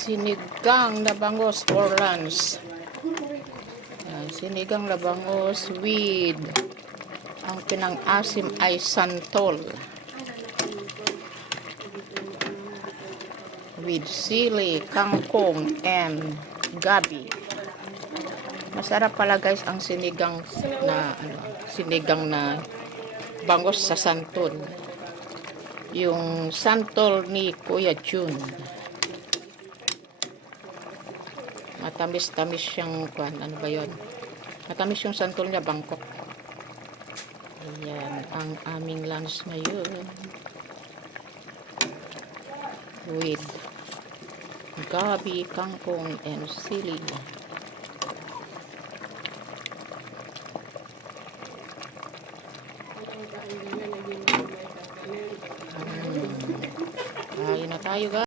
Sinigang na bangus for lunch. Yan, sinigang na bangus with ang pinang-asim ay santol. With sili, kangkong, and gabi. Masarap pala guys ang sinigang na bangus sa santol. Yung santol ni Kuya Jun. Matamis-tamis siyang ano ba yun? Matamis yung santol niya, Bangkok. Ayan ang aming lunch ngayon. With gabi, kangkong, and sili. Kain na tayo guys.